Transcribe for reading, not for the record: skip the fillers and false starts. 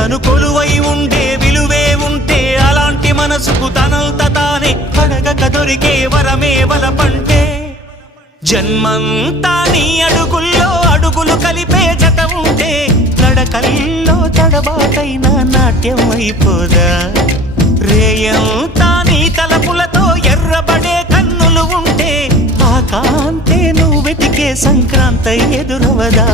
తను కొలువై ఉండే విలువే ఉంటే అలాంటి మనసుకు తనంత తానే అడగక దొరికే వరమే వలపంటే జన్మంతా నీ అడుగుల్లో అడుగులు కలిపే జత ఉంటే నడకల్లో తడబాటైన నాట్యం అయిపోదా రేయంతా నీ తలపులతో ఎర్రబడే కన్నులు ఉంటే ఆ కాంతే నువ్వు వెతికే సంక్రాంతి ఎదురవదా